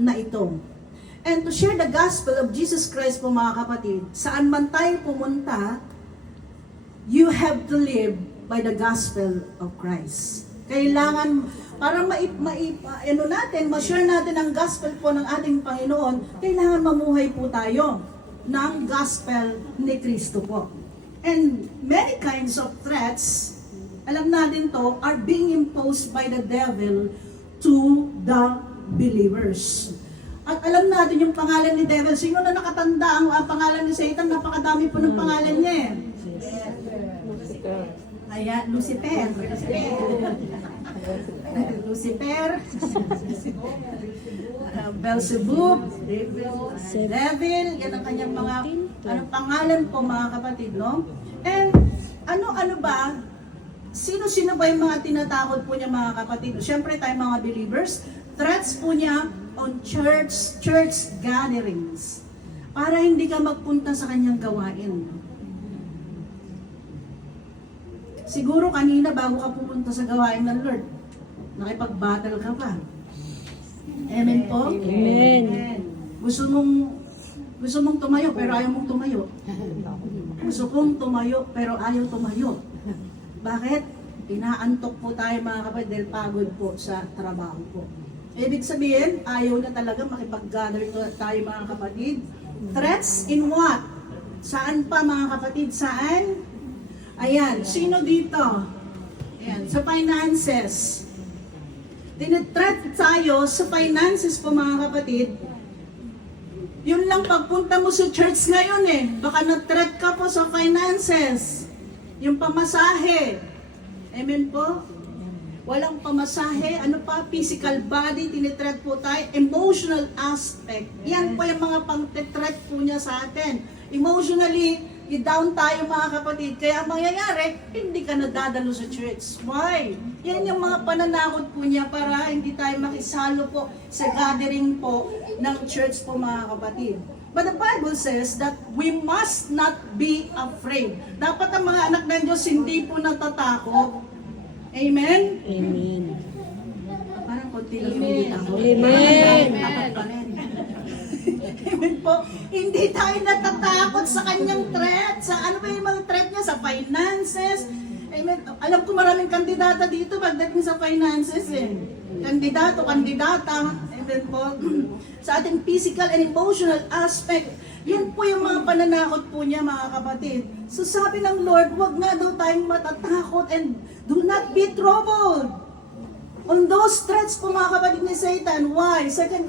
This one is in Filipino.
na ito. And to share the gospel of Jesus Christ po mga kapatid, saan man tayo pumunta, you have to live by the gospel of Christ. Kailangan, para ma-share natin ang gospel po ng ating Panginoon, kailangan mamuhay po tayo ng gospel ni Kristo po. And many kinds of threats, alam natin to, are being imposed by the devil to the believers. At alam natin yung pangalan ni devil. Sino na nakatanda ang pangalan ni Satan? Napakadami po ng pangalan niya eh. Ayan, Lucifer. Lucifer. Beelzebub. Devil. Yan ang kanyang mga pangalan po mga kapatid, no? And ano ba? Sino-sino ba yung mga tinatakot po niya mga kapatid? Siyempre tayo mga believers. Threats po niya on church gatherings. Para hindi ka magpunta sa kanyang gawain. Siguro kanina bago ka pupunta sa gawain ng Lord, nakipag-battle ka pa. Amen po? Amen. Gusto mong tumayo pero ayaw mong tumayo. Gusto kong tumayo pero ayaw tumayo. Bakit? Inaantok po tayo mga kapatid dahil pagod po sa trabaho po. Ibig sabihin, ayaw na talaga makipag-gather tayo mga kapatid. Threats in what? Saan pa mga kapatid? Saan? Ayan, sino dito? Ayan, sa finances. Tinitreat tayo sa finances po mga kapatid. Yun lang pagpunta mo sa church ngayon eh. Baka na-threat ka po sa finances. Yung pamasahe. Amen po? Walang pamasahe. Ano pa? Physical body. Tinitreat po tayo. Emotional aspect. Yan po yung mga pang-threat po niya sa atin. Emotionally, i-down tayo mga kapatid. Kaya ang mangyayari, hindi ka nadadalo sa church. Why? Yan yung mga pananakot po niya para hindi tayo makisalo po sa gathering po ng church po mga kapatid. But the Bible says that we must not be afraid. Dapat ang mga anak ng Diyos hindi po natatakot. Amen? Amen. Parang konti lang yung ako. Amen. Amen po. Hindi tayo natatakot sa kanyang threat. Sa ano ba yung mga threat niya? Sa finances. Amen. Alam ko maraming kandidata dito pagdating sa finances eh. Kandidata. Amen po. Sa ating physical and emotional aspect. Yan po yung mga pananakot po niya mga kapatid. So sabi ng Lord, wag nga daw tayong matatakot and do not be troubled. On those threats po mga kapatid ni Satan. Why? 2